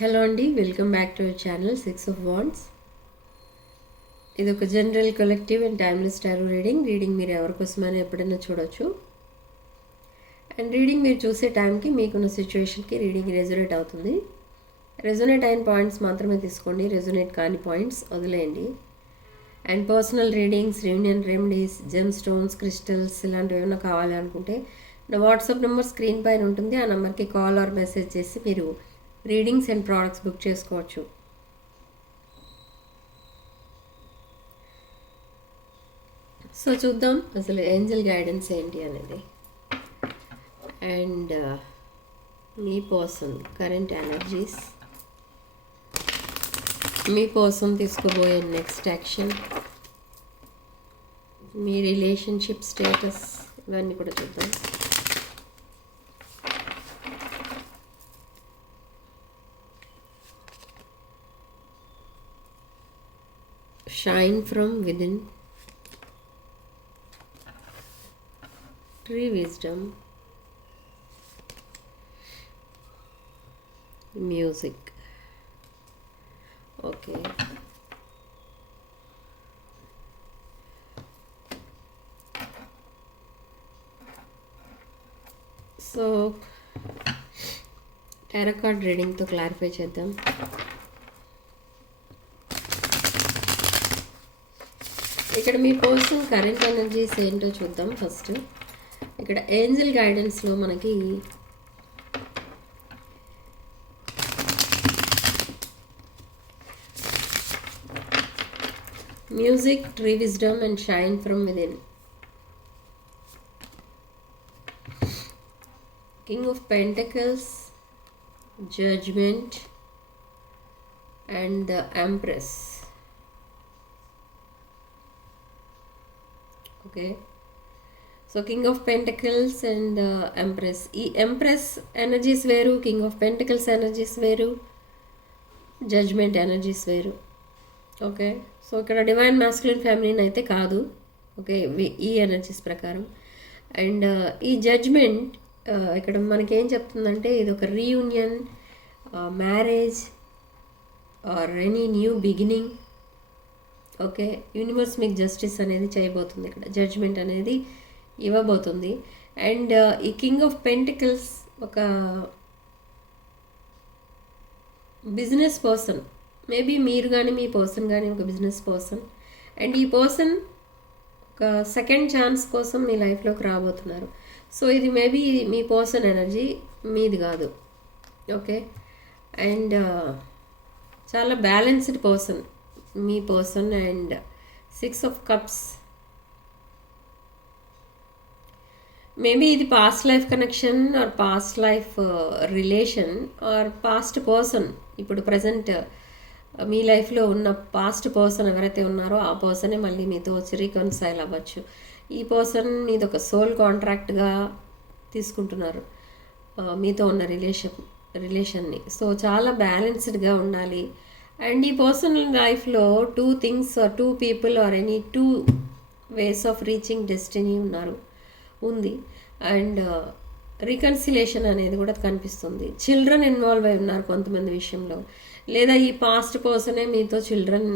Hello అండి, welcome back to our channel 6 of Wands. ఇది ఒక general collective and timeless tarot reading మీరు ఎవరికోసమైనా ఎప్పుడైనా చూడొచ్చు. అండ్ రీడింగ్ మీరు చూసే టైంకి మీకున్న సిచ్యువేషన్కి రీడింగ్ రెజొనేట్ అవుతుంది. రెజొనేట్ అయిన పాయింట్స్ మాత్రమే తీసుకోండి, రెజొనేట్ కాని పాయింట్స్ వదిలేయండి. And personal readings, union remedies, gem stones, crystals ఇలాంటివి ఏమైనా కావాలి అనుకుంటే నా వాట్సాప్ నెంబర్ స్క్రీన్ పైన ఉంటుంది. ఆ నెంబర్కి కాల్ ఆర్ మెసేజ్ చేసి మీరు రీడింగ్స్ అండ్ ప్రోడక్ట్స్ బుక్ చేసుకోవచ్చు. సో చూద్దాం అసలు ఏంజల్ గైడెన్స్ ఏంటి అనేది. అండ్ మీ పర్సన్ కరెంట్ ఎనర్జీస్, మీ పర్సన్ తీసుకోబోయే నెక్స్ట్ యాక్షన్, మీ రిలేషన్షిప్ స్టేటస్, ఇవన్నీ కూడా చూద్దాం. Shine from within, tree wisdom, music. Okay. So tarot card reading తో క్లారిఫై చేద్దాం. ఇక్కడ మీ పర్సన్ కరెంట్ ఎనర్జీస్ ఏంటో చూద్దాం. ఫస్ట్ ఇక్కడ ఏంజల్ గైడెన్స్లో మనకి music, tree wisdom and shine from within, king of pentacles, judgement and the empress. Okay, so king of pentacles and empress. ఈ empress energies వేరు, కింగ్ ఆఫ్ పెంటకల్స్ ఎనర్జీస్ వేరు, judgement energies వేరు. Okay, so ఇక్కడ divine masculine ఫ్యామిలీని అయితే కాదు. Okay, ఈ energies ప్రకారం. అండ్ ఈ జడ్జ్మెంట్ ఇక్కడ మనకేం చెప్తుందంటే ఇది ఒక reunion, marriage or any new beginning. Okay, universe మీకు జస్టిస్ అనేది చేయబోతుంది, ఇక్కడ జడ్జ్మెంట్ అనేది ఇవ్వబోతుంది. అండ్ ఈ కింగ్ ఆఫ్ పెంటికల్స్ ఒక బిజినెస్ పర్సన్, మేబీ మీరు కానీ మీ పర్సన్ కానీ ఒక బిజినెస్ పర్సన్. అండ్ ఈ పర్సన్ ఒక సెకండ్ ఛాన్స్ కోసం మీ లైఫ్లోకి రాబోతున్నారు. సో ఇది మేబీ మీ పర్సన్ ఎనర్జీ, మీది కాదు. ఓకే, అండ్ చాలా బ్యాలెన్స్డ్ పర్సన్ మీ person. And 6 of Cups, maybe ఇది past life connection or past life relation or past person. ఇప్పుడు ప్రజెంట్ మీ లైఫ్లో ఉన్న పాస్ట్ పర్సన్ ఎవరైతే ఉన్నారో ఆ పర్సనే మళ్ళీ మీతో వచ్చి రీకన్సైల్ అవ్వచ్చు. ఈ పర్సన్ మీది ఒక సోల్ కాంట్రాక్ట్గా తీసుకుంటున్నారు మీతో ఉన్న రిలేషన్ని. సో చాలా బ్యాలెన్స్డ్గా ఉండాలి. అండ్ ఈ పర్సనల్ లైఫ్లో 2 things or 2 people or any 2 ways of reaching destiny ఉంది. అండ్ రీకన్సిలేషన్ అనేది కూడా కనిపిస్తుంది. చిల్డ్రన్ ఇన్వాల్వ్ అయి ఉన్నారు కొంతమంది విషయంలో, లేదా ఈ పాస్ట్ పర్సనే మీతో చిల్డ్రన్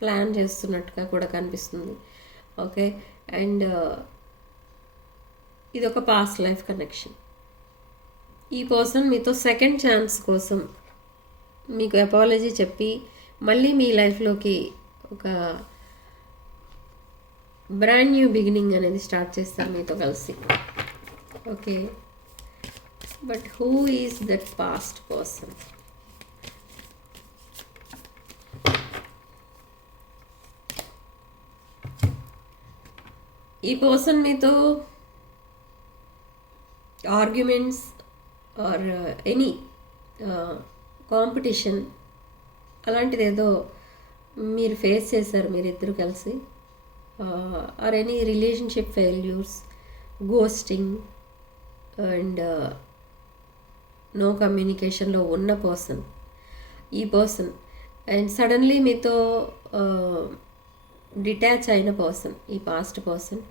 ప్లాన్ చేస్తున్నట్టుగా కూడా కనిపిస్తుంది. ఓకే, అండ్ ఇది ఒక పాస్ట్ లైఫ్ కనెక్షన్. ఈ పర్సన్ మీతో సెకండ్ ఛాన్స్ కోసం మీకు అపాలజీ చెప్పి మళ్ళీ మీ లైఫ్లోకి ఒక బ్రాండ్ న్యూ బిగినింగ్ అనేది స్టార్ట్ చేస్తారు మీతో కలిసి. Okay, but who is that past person? ఈ పర్సన్ మీతో ఆర్గ్యుమెంట్స్ ఆర్ ఎనీ కాంపిటీషన్ అలాంటిది ఏదో మీరు ఫేస్ చేశారు మీరిద్దరు కలిసి, or any relationship failures, ghosting and no కమ్యూనికేషన్లో ఉన్న పర్సన్ ఈ పర్సన్. అండ్ సడన్లీ మీతో డిటాచ్ అయిన పర్సన్ ఈ పాస్ట్ పర్సన్.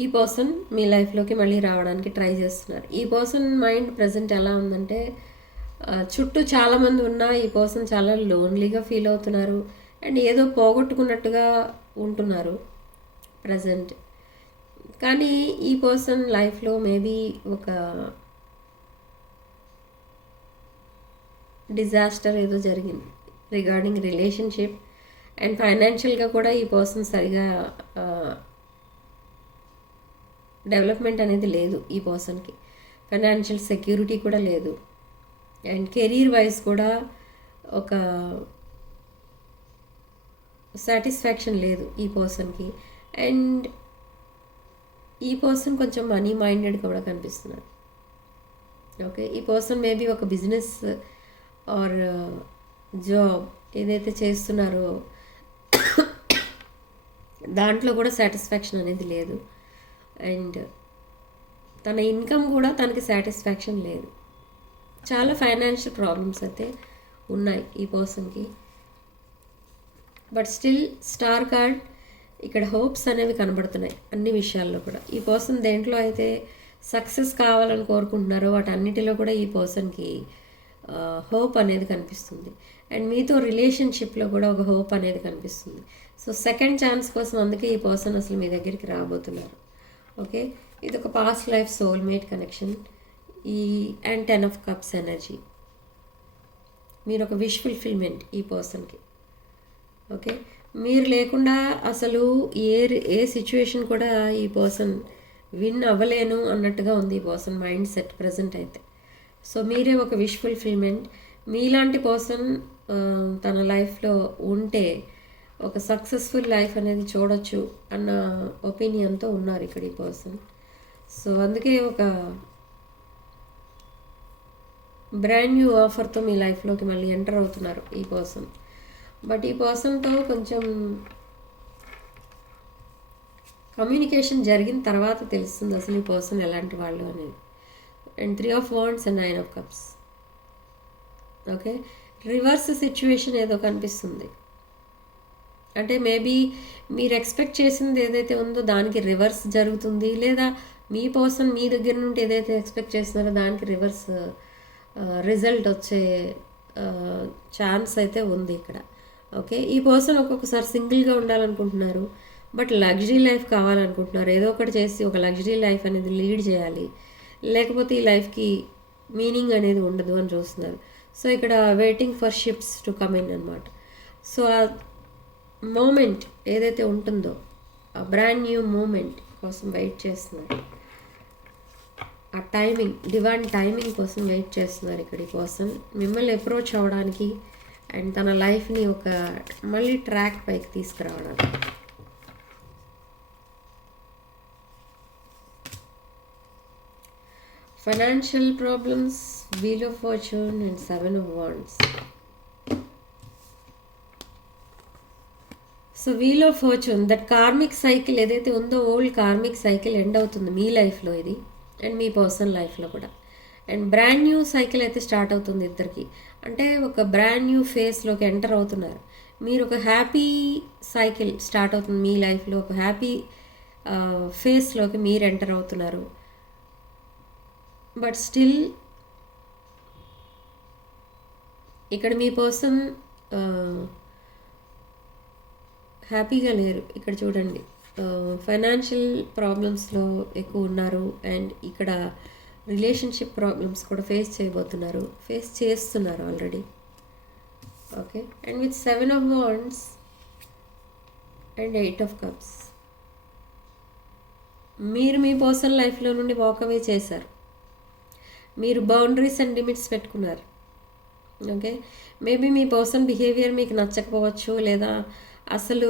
ఈ పర్సన్ మీ లైఫ్లోకి మళ్ళీ రావడానికి ట్రై చేస్తున్నారు. ఈ పర్సన్ మైండ్ ప్రజెంట్ ఎలా ఉందంటే చుట్టూ చాలామంది ఉన్నా ఈ పర్సన్ చాలా లోన్లీగా ఫీల్ అవుతున్నారు అండ్ ఏదో పోగొట్టుకున్నట్టుగా ఉంటున్నారు ప్రజెంట్. కానీ ఈ పర్సన్ లైఫ్లో మేబీ ఒక డిజాస్టర్ ఏదో జరిగింది రిగార్డింగ్ రిలేషన్షిప్ అండ్ ఫైనాన్షియల్గా కూడా ఈ పర్సన్ సరిగా డెవలప్మెంట్ అనేది లేదు ఈ పర్సన్కి. ఫైనాన్షియల్ సెక్యూరిటీ కూడా లేదు అండ్ కెరీర్ వైజ్ కూడా ఒక సాటిస్ఫాక్షన్ లేదు ఈ పర్సన్కి. అండ్ ఈ పర్సన్ కొంచెం మనీ మైండెడ్ కూడా కనిపిస్తున్నారు. ఓకే, ఈ పర్సన్ మేబీ ఒక బిజినెస్ ఆర్ జాబ్ ఏదైతే చేస్తున్నారో దాంట్లో కూడా సాటిస్ఫాక్షన్ అనేది లేదు అండ్ తన ఇన్కమ్ కూడా తనకి సాటిస్ఫాక్షన్ లేదు. చాలా ఫైనాన్షియల్ ప్రాబ్లమ్స్ అయితే ఉన్నాయి ఈ పర్సన్కి. బట్ స్టిల్ స్టార్ కార్డ్ ఇక్కడ హోప్స్ అనేవి కనబడుతున్నాయి అన్ని విషయాల్లో కూడా. ఈ పర్సన్ దేంట్లో అయితే సక్సెస్ కావాలని కోరుకుంటున్నారో వాటన్నిటిలో కూడా ఈ పర్సన్కి హోప్ అనేది కనిపిస్తుంది అండ్ మీతో రిలేషన్షిప్లో కూడా ఒక హోప్ అనేది కనిపిస్తుంది. సో సెకండ్ ఛాన్స్ కోసం అందుకే ఈ పర్సన్ అసలు మీ దగ్గరికి రాబోతున్నారు. ఓకే, ఇది ఒక పాస్ట్ లైఫ్ సోల్మేట్ కనెక్షన్. ఈ అండ్ 10 of Cups ఎనర్జీ, మీరు ఒక విష్ ఫుల్ఫిల్మెంట్ ఈ పర్సన్కి. ఓకే, మీరు లేకుండా అసలు ఏ సిచ్యువేషన్ కూడా ఈ పర్సన్ విన్ అవ్వలేను అన్నట్టుగా ఉంది ఈ పర్సన్ మైండ్ సెట్ ప్రజెంట్ అయితే. సో మీరే ఒక విష్ ఫుల్ఫిల్మెంట్. మీలాంటి పర్సన్ తన లైఫ్లో ఉంటే ఒక సక్సెస్ఫుల్ లైఫ్ అనేది చూడొచ్చు అన్న ఒపీనియన్తో ఉన్నారు ఇక్కడ ఈ పర్సన్. సో అందుకే ఒక బ్రాండ్ న్యూ ఆఫర్తో మీ లైఫ్లోకి మళ్ళీ ఎంటర్ అవుతున్నారు ఈ పర్సన్. బట్ ఈ పర్సన్తో కొంచెం కమ్యూనికేషన్ జరిగిన తర్వాత తెలుస్తుంది అసలు ఈ పర్సన్ ఎలాంటి వాళ్ళు అనేది. And 3 of Wands and 9 of Cups. Okay, reverse situation ఏదో కనిపిస్తుంది. అంటే మేబీ మీరు ఎక్స్పెక్ట్ చేసింది ఏదైతే ఉందో దానికి రివర్స్ జరుగుతుంది, లేదా మీ పర్సన్ మీ దగ్గర నుండి ఏదైతే ఎక్స్పెక్ట్ చేస్తున్నారో దానికి రివర్స్ రిజల్ట్ వచ్చే ఛాన్స్ అయితే ఉంది ఇక్కడ. ఓకే, ఈ పర్సన్ ఒక్కొక్కసారి సింగిల్గా ఉండాలనుకుంటున్నారు, బట్ లగ్జరీ లైఫ్ కావాలనుకుంటున్నారు. ఏదో ఒకటి చేసి ఒక లగ్జరీ లైఫ్ అనేది లీడ్ చేయాలి, లేకపోతే ఈ లైఫ్కి మీనింగ్ అనేది ఉండదు అని చూస్తున్నారు. సో ఇక్కడ waiting for ships to come in అనమాట. సో ఆ మూమెంట్ ఏదైతే ఉంటుందో ఆ బ్రాండ్ న్యూ మూమెంట్ కోసం వెయిట్ చేస్తున్నారు. ఆ టైమింగ్, డివైన్ టైమింగ్ కోసం వెయిట్ చేస్తున్నారు ఇక్కడ ఈ పర్సన్ మిమ్మల్ని అప్రోచ్ అవ్వడానికి అండ్ తన లైఫ్ని ఒక మళ్ళీ ట్రాక్ పైకి తీసుకురావడానికి. Financial problems, wheel of fortune and 7 of Wands. So wheel of fortune, that karmic cycle ఏదైతే ఉందో ఓల్డ్ కార్మిక్ సైకిల్ ఎండ్ అవుతుంది మీ లైఫ్లో ఇది అండ్ మీ పర్సనల్ లైఫ్లో కూడా. అండ్ బ్రాండ్ న్యూ సైకిల్ అయితే స్టార్ట్ అవుతుంది ఇద్దరికి. అంటే ఒక బ్రాండ్ న్యూ ఫేస్లోకి ఎంటర్ అవుతున్నారు మీరు. ఒక హ్యాపీ సైకిల్ స్టార్ట్ అవుతుంది మీ లైఫ్లో. ఒక హ్యాపీ ఫేస్లోకి మీరు ఎంటర్ అవుతున్నారు. బట్ స్టిల్ ఇక్కడ మీ పర్సన్ హ్యాపీగా లేరు. ఇక్కడ చూడండి, ఫైనాన్షియల్ ప్రాబ్లమ్స్లో ఎక్కువ ఉన్నారు అండ్ ఇక్కడ రిలేషన్షిప్ ప్రాబ్లమ్స్ కూడా ఫేస్ చేయబోతున్నారు, ఫేస్ చేస్తున్నారు already. Okay, and with 7 of Wands and 8 of Cups మీరు మీ పర్సనల్ లైఫ్లో నుండి వాకవే చేశారు. మీరు బౌండరీస్ అండ్ లిమిట్స్ పెట్టుకున్నారు. ఓకే, మేబీ మీ పర్సన్ బిహేవియర్ మీకు నచ్చకపోవచ్చు, లేదా అసలు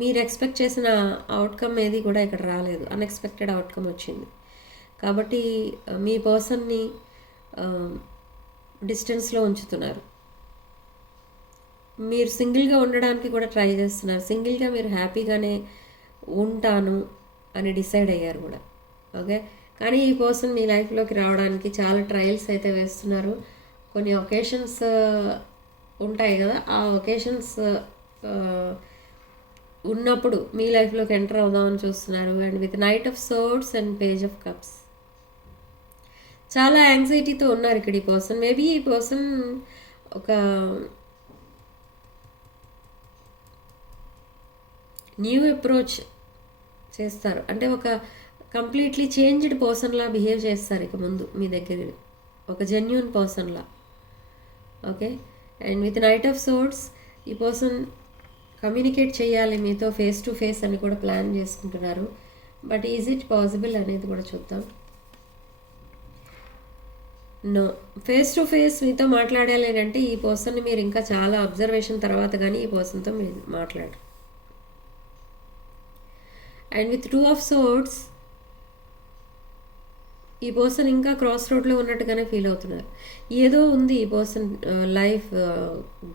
మీరు ఎక్స్పెక్ట్ చేసిన అవుట్కమ్ ఏది కూడా ఇక్కడ రాలేదు, అన్ఎక్స్పెక్టెడ్ అవుట్కమ్ వచ్చింది. కాబట్టి మీ పర్సన్ని డిస్టెన్స్లో ఉంచుతున్నారు. మీరు సింగిల్గా ఉండడానికి కూడా ట్రై చేస్తున్నారు. సింగిల్గా మీరు హ్యాపీగానే ఉంటాను అని డిసైడ్ అయ్యారు కూడా. ఓకే, కానీ ఈ పర్సన్ మీ లైఫ్లోకి రావడానికి చాలా ట్రయల్స్ అయితే వేస్తున్నారు. కొన్ని ఒకేషన్స్ ఉంటాయి కదా, ఆ ఒకేషన్స్ ఉన్నప్పుడు మీ లైఫ్లోకి ఎంటర్ అవుదామని చూస్తున్నారు. And with knight of swords and page of cups చాలా యాంగ్జైటీతో ఉన్నారు ఇక్కడ ఈ పర్సన్. మేబీ ఈ పర్సన్ ఒక న్యూ అప్రోచ్ చేస్తారు, అంటే ఒక కంప్లీట్లీ చేంజ్డ్ పర్సన్లా బిహేవ్ చేస్తారు ఇక ముందు మీ దగ్గర, ఒక జెన్యూన్ పర్సన్లా. Okay, and with knight of swords ఈ పర్సన్ కమ్యూనికేట్ చేయాలి మీతో ఫేస్ టు ఫేస్ అని కూడా ప్లాన్ చేసుకుంటున్నారు. బట్ ఈజ్ ఇట్ పాసిబుల్ అనేది కూడా చూద్దాం. నో, ఫేస్ టు ఫేస్ మీతో మాట్లాడాలి అంటే ఈ పర్సన్ని మీరు ఇంకా చాలా అబ్జర్వేషన్ తర్వాత కానీ ఈ పర్సన్తో మీరు మాట్లాడరు. అండ్ విత్ 2 ఆఫ్ సోర్డ్స్ ఈ పర్సన్ ఇంకా క్రాస్ రోడ్లో ఉన్నట్టుగానే ఫీల్ అవుతున్నారు. ఏదో ఉంది ఈ పర్సన్ లైఫ్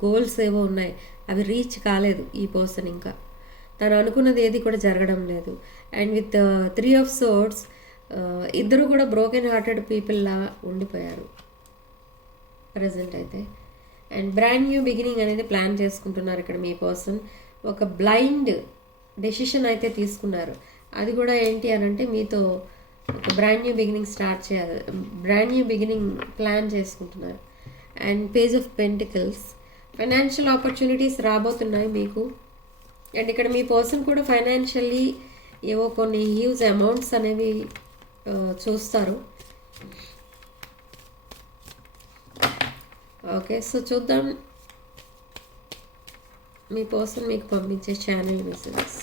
గోల్స్ ఏవో ఉన్నాయి, అవి రీచ్ కాలేదు ఈ పర్సన్, ఇంకా తను అనుకున్నది ఏది కూడా జరగడం లేదు. అండ్ విత్ 3 ఆఫ్ సోర్డ్స్ ఇద్దరు కూడా బ్రోకెన్ హార్టెడ్ పీపుల్లా ఉండిపోయారు ప్రజెంట్ అయితే. అండ్ బ్రాండ్ న్యూ బిగినింగ్ అనేది ప్లాన్ చేసుకుంటున్నారు ఇక్కడ మీ పర్సన్. ఒక బ్లైండ్ డెసిషన్ అయితే తీసుకున్నారు, అది కూడా ఏంటి అని అంటే మీతో ఒక బ్రాండ్ న్యూ బిగినింగ్ స్టార్ట్ చేయాలి, బ్రాండ్ న్యూ బిగినింగ్ ప్లాన్ చేసుకుంటున్నారు. And page of pentacles, financial opportunities రాబోతున్నాయి మీకు. అండ్ ఇక్కడ మీ పర్సన్ కూడా ఫైనాన్షియల్లీ ఏవో కొన్ని హ్యూజ్ అమౌంట్స్ అనేవి చూస్తారు. ఓకే, సో చూద్దాం మీ పర్సన్ మీకు పంపించే ఛానల్ మెసేజెస్.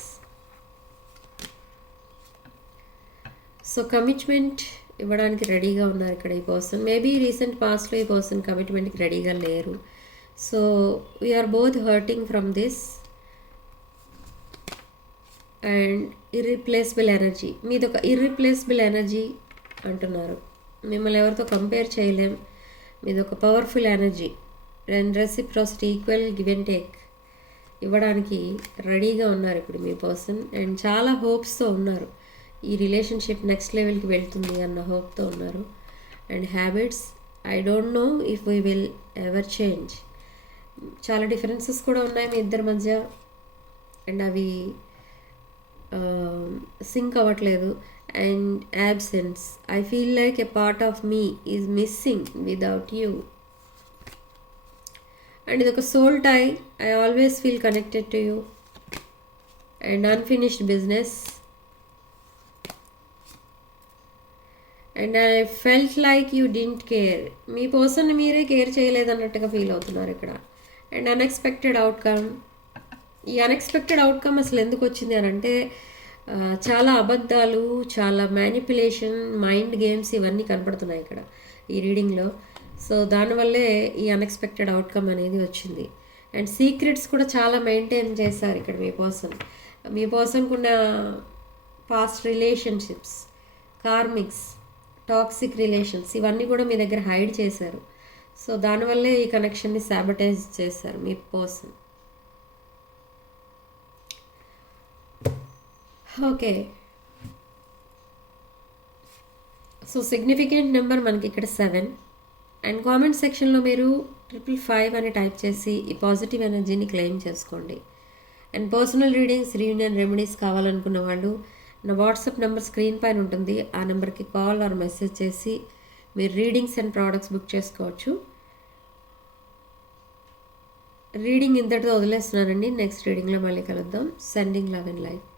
సో కమిట్మెంట్ ఇవ్వడానికి రెడీగా ఉన్నారు ఇక్కడ ఈ పర్సన్. మేబీ రీసెంట్ పాస్ట్లో ఈ పర్సన్ కమిట్మెంట్కి రెడీగా లేరు. So we are both hurting from this. And irreplaceable energy, మీది ఒక ఇర్రిప్లేసబుల్ ఎనర్జీ అంటున్నారు. మిమ్మల్ని ఎవరితో కంపేర్ చేయలేం, మీది ఒక powerful energy. And reciprocity, equal give and take ఇవ్వడానికి రెడీగా ఉన్నారు ఇప్పుడు మీ పర్సన్. అండ్ చాలా హోప్స్తో ఉన్నారు, ఈ రిలేషన్షిప్ నెక్స్ట్ లెవెల్కి వెళ్తుంది అన్న హోప్తో ఉన్నారు. And habits, I don't know if we will ever change. చాలా డిఫరెన్సెస్ కూడా ఉన్నాయి మీ ఇద్దరి మధ్య, అండ్ అవి సింక్ అవ్వట్లేదు. And absence, I feel like a part of me is missing without you. And ఇది ఒక soul tie, I always feel connected to you. And unfinished business, and I felt like you didn't care. మీ పర్సన్ని మీరే care చేయలేదన్నట్టుగా feel అవుతున్నారు ఇక్కడ. And unexpected outcome, ఈ unexpected outcome అసలు ఎందుకు వచ్చింది అని అంటే చాలా అబద్ధాలు, చాలా మ్యానిపులేషన్, మైండ్ గేమ్స్ ఇవన్నీ కనపడుతున్నాయి ఇక్కడ ఈ రీడింగ్లో. సో దానివల్లే ఈ అన్ఎక్స్పెక్టెడ్ అవుట్కమ్ అనేది వచ్చింది. అండ్ సీక్రెట్స్ కూడా చాలా మెయింటైన్ చేశారు ఇక్కడ మీ పర్సన్. మీ పర్సన్కు ఉన్న past relationships, karmics, toxic relations ఇవన్నీ కూడా మీ దగ్గర హైడ్ చేశారు. సో దానివల్లే ఈ కనెక్షన్ని సాబటైజ్ చేశారు మీ person. Okay, so significant number మనకి ఇక్కడ 7. అండ్ కామెంట్ సెక్షన్లో మీరు 555 అని టైప్ చేసి ఈ పాజిటివ్ ఎనర్జీని క్లెయిమ్ చేసుకోండి. And personal readings, reunion remedies కావాలనుకున్న వాళ్ళు నా వాట్సాప్ నెంబర్ స్క్రీన్ పైన ఉంటుంది, ఆ నెంబర్కి కాల్ ఆర్ మెసేజ్ చేసి మీరు రీడింగ్స్ అండ్ ప్రోడక్ట్స్ బుక్ చేసుకోవచ్చు. రీడింగ్ ఇంతటితో వదిలేస్తున్నానండి, నెక్స్ట్ రీడింగ్లో మళ్ళీ కలుద్దాం. Sending love and life.